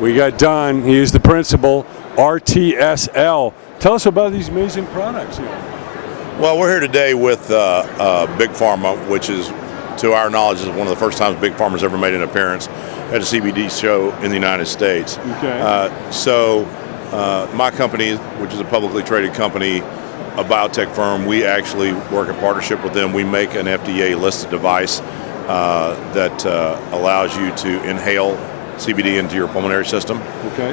We got Don. He is the principal, RTSL. Tell us about these amazing products here. Well, we're here today with Big Pharma, which is, to our knowledge, is one of the first times Big Pharma's ever made an appearance at a CBD show in the United States. Okay. My company, which is a publicly traded company, a biotech firm, we actually work in partnership with them. We make an FDA-listed device that allows you to inhale CBD into your pulmonary system. Okay.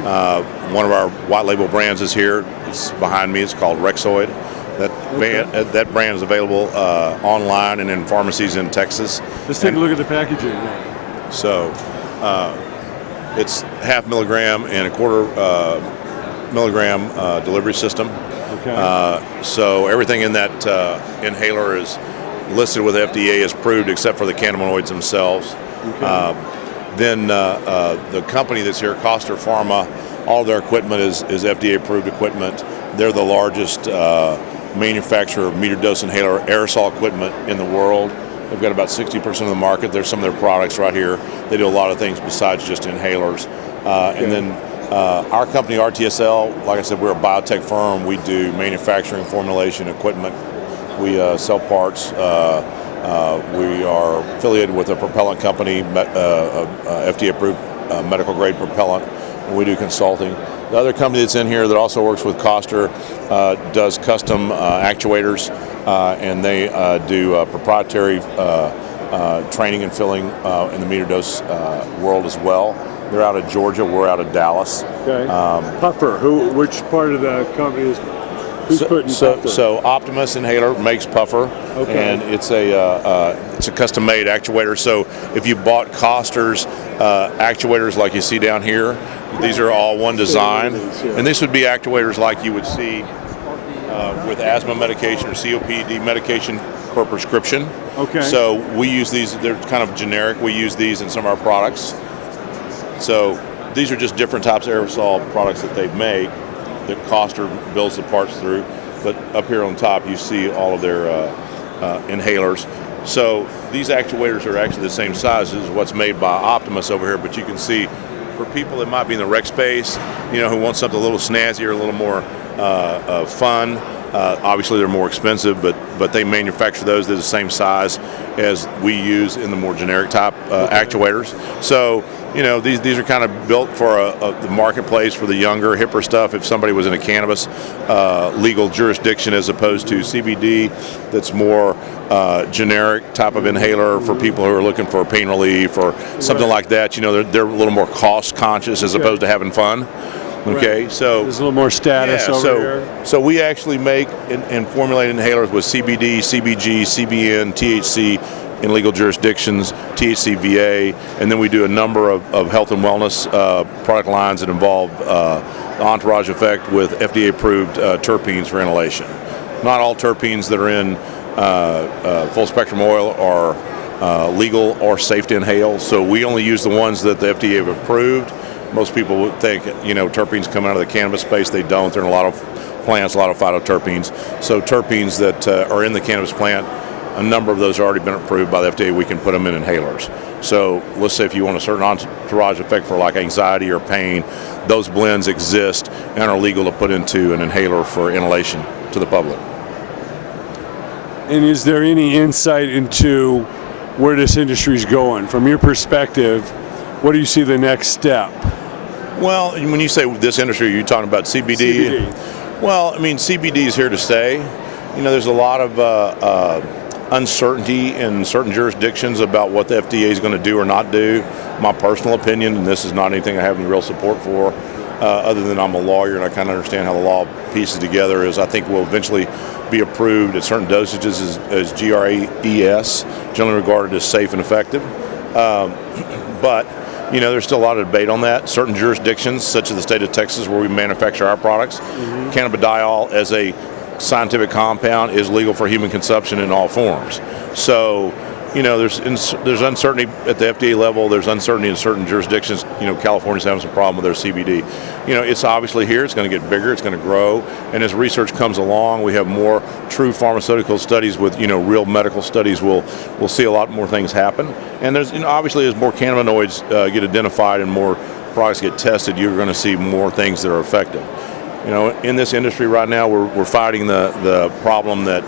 One of our white label brands is here. It's behind me. It's called Rexoid. That brand is available online and in pharmacies in Texas. Let's take a look at the packaging. So it's 0.5 milligram and 1/4 milligram delivery system. Okay. So everything in that inhaler is listed with FDA as approved, except for the cannabinoids themselves. Okay. Then the company that's here, Coster Pharma, all their equipment is FDA approved equipment. They're the largest manufacturer of metered dose inhaler aerosol equipment in the world. They've got about 60% of the market. There's some of their products right here. They do a lot of things besides just inhalers. And then our company, RTSL, like I said, we're a biotech firm. We do manufacturing, formulation, equipment. We sell parts. We are affiliated with a propellant company, FDA-approved medical grade propellant, and we do consulting. The other company that's in here that also works with Coster does custom actuators, and they do proprietary training and filling in the meter dose world as well. They're out of Georgia. We're out of Dallas. Okay. Puffer. Which part of the company is? Who's putting Puffer? So Optimus Inhaler makes Puffer, okay. and it's a custom-made actuator. So if you bought Coster's actuators like you see down here, these are all one design, and this would be actuators like you would see with asthma medication or COPD medication per prescription. Okay. So we use these. They're kind of generic. We use these in some of our products. So these are just different types of aerosol products that they make that Coster builds the parts through. But up here on top, you see all of their inhalers. So these actuators are actually the same size as what's made by Optimus over here, but you can see for people that might be in the rec space, who want something a little snazzier, a little more fun, obviously they're more expensive, but they manufacture those. They're the same size as we use in the more generic type actuators. So these are kind of built for the marketplace for the younger, hipper stuff. If somebody was in a cannabis legal jurisdiction as opposed to CBD, that's more generic type of inhaler for people who are looking for pain relief or something like that. They're a little more cost conscious as opposed to having fun. Okay, right. So there's a little more status over here. So we actually make and formulate inhalers with CBD, CBG, CBN, THC in legal jurisdictions, THC VA, and then we do a number of health and wellness product lines that involve entourage effect with FDA-approved terpenes for inhalation. Not all terpenes that are in full spectrum oil are legal or safe to inhale, so we only use the ones that the FDA have approved. Most people would think, terpenes come out of the cannabis space. They don't. There are a lot of plants, a lot of phytoterpenes. So terpenes that are in the cannabis plant, a number of those have already been approved by the FDA. We can put them in inhalers. So let's say if you want a certain entourage effect for like anxiety or pain, those blends exist and are legal to put into an inhaler for inhalation to the public. And is there any insight into where this industry is going? From your perspective, what do you see the next step? Well, when you say this industry, you're talking about CBD? CBD. Well, CBD is here to stay. There's a lot of uncertainty in certain jurisdictions about what the FDA is going to do or not do. My personal opinion, and this is not anything I have any real support for, other than I'm a lawyer and I kind of understand how the law pieces together, is I think we'll eventually be approved at certain dosages as GRES, generally regarded as safe and effective. But there's still a lot of debate on that. Certain jurisdictions, such as the state of Texas, where we manufacture our products, cannabidiol as a scientific compound is legal for human consumption in all forms. So, there's uncertainty at the FDA level. There's uncertainty in certain jurisdictions. California's having some problem with their CBD. It's obviously here. It's going to get bigger. It's going to grow. And as research comes along, we have more true pharmaceutical studies with real medical studies. We'll see a lot more things happen. And there's obviously as more cannabinoids get identified and more products get tested, you're going to see more things that are effective. You know, in this industry right now, we're fighting the problem that,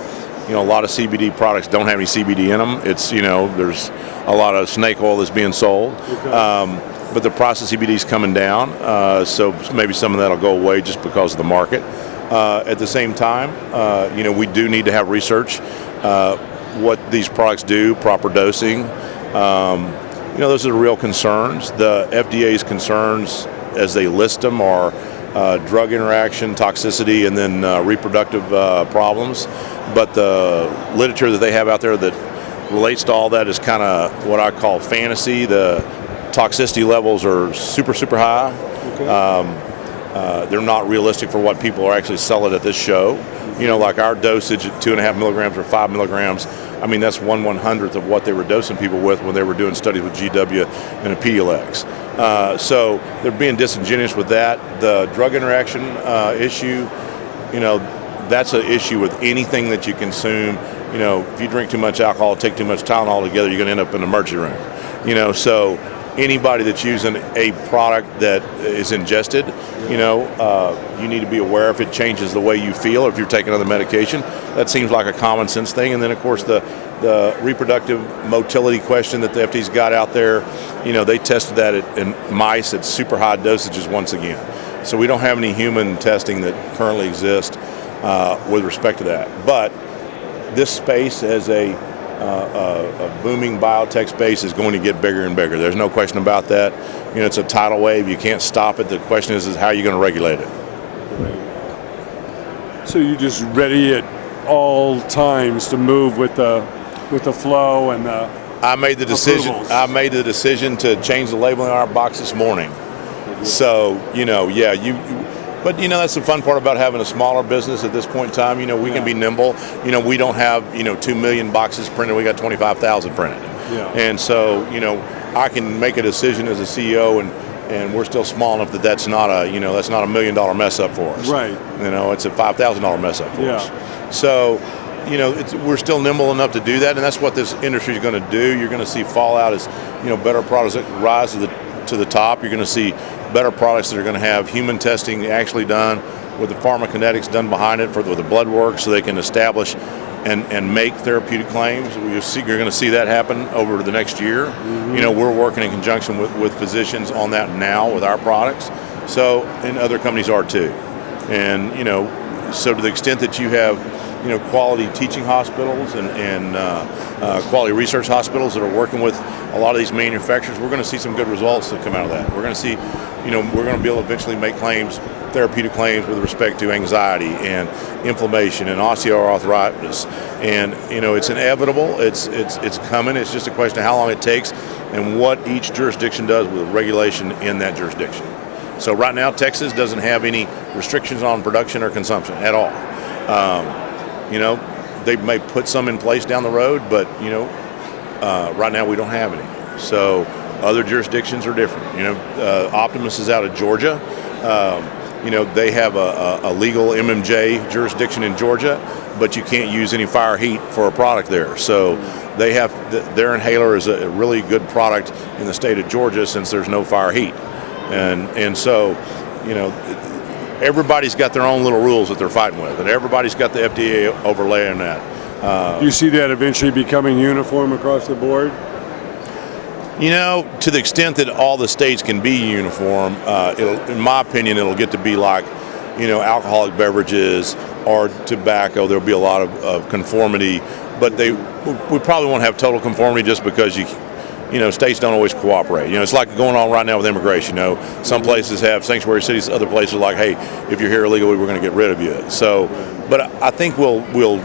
you know, a lot of CBD products don't have any CBD in them. It's, you know, there's a lot of snake oil that's being sold. Okay. But the price of CBD is coming down, so maybe some of that will go away just because of the market. At the same time, you know, we do need to have research what these products do, proper dosing. You know, those are the real concerns. The FDA's concerns, as they list them, are drug interaction, toxicity, and then reproductive problems. But the literature that they have out there that relates to all that is kind of what I call fantasy. The toxicity levels are super, super high. Okay. They're not realistic for what people are actually selling at this show. You know, like our dosage at 2.5 milligrams or 5 milligrams, I mean, that's 1/100th of what they were dosing people with when they were doing studies with GW and a PLX. So they're being disingenuous with that. The drug interaction issue, you know, that's an issue with anything that you consume. You know, if you drink too much alcohol, take too much Tylenol together, you're going to end up in the emergency room. You know, so anybody that's using a product that is ingested, you know, you need to be aware if it changes the way you feel, or if you're taking other medication. That seems like a common sense thing. And then, of course, the reproductive motility question that the FDA's got out there, you know, they tested that in mice at super high dosages once again. So we don't have any human testing that currently exists with respect to that. But this space as a booming biotech space is going to get bigger and bigger. There's no question about that. You know, it's a tidal wave. You can't stop it. The question is how are you going to regulate it? So you're just ready at all times to move with the flow and the I made the decision. approvals. I made the decision to change the labeling on our box this morning. So, you know, yeah, but you know, that's the fun part about having a smaller business at this point in time. You know, we can be nimble. You know, we don't have, you know, 2 million boxes printed. We got 25,000 printed. Yeah. And so, you know, I can make a decision as a CEO, and we're still small enough that that's not a, you know, that's not $1 million mess up for us. Right. You know, it's a $5,000 mess up for Yeah. us. So, you know, we're still nimble enough to do that, and that's what this industry is going to do. You're going to see fallout as, you know, better products that rise to the top. You're going to see better products that are going to have human testing actually done with the pharmacokinetics done behind it with the blood work, so they can establish and make therapeutic claims. You're going to see that happen over the next year. Mm-hmm. You know, we're working in conjunction with physicians on that now with our products. So, and other companies are too. And, you know, so to the extent that you have, you know, quality teaching hospitals and quality research hospitals that are working with a lot of these manufacturers, we're going to see some good results that come out of that. We're going to see, you know, we're going to be able to eventually make claims, therapeutic claims with respect to anxiety and inflammation and osteoarthritis. And, you know, it's inevitable. It's coming. It's just a question of how long it takes and what each jurisdiction does with regulation in that jurisdiction. So right now, Texas doesn't have any restrictions on production or consumption at all. You know, they may put some in place down the road, but, you know, right now we don't have any. So other jurisdictions are different. You know, Optimus is out of Georgia. You know, they have a legal MMJ jurisdiction in Georgia, but you can't use any fire heat for a product there. So they have their inhaler is a really good product in the state of Georgia since there's no fire heat. And so, you know, everybody's got their own little rules that they're fighting with, and everybody's got the FDA overlay on that. Do you see that eventually becoming uniform across the board? You know, to the extent that all the states can be uniform, in my opinion, it'll get to be like, you know, alcoholic beverages or tobacco. There'll be a lot of conformity, but we probably won't have total conformity just because you know, states don't always cooperate. You know, it's like going on right now with immigration. You know, some places have sanctuary cities, other places are like, hey, if you're here illegally, we're going to get rid of you. So, but I think we'll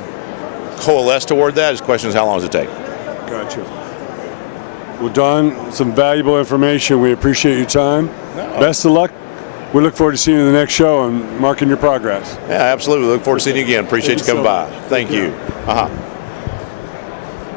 coalesce toward that. The question is, how long does it take? Gotcha. Well, Don, some valuable information. We appreciate your time. No. Best of luck. We look forward to seeing you in the next show and marking your progress. Yeah, absolutely. Look forward to seeing you again. Appreciate you coming by. Thank you. Care.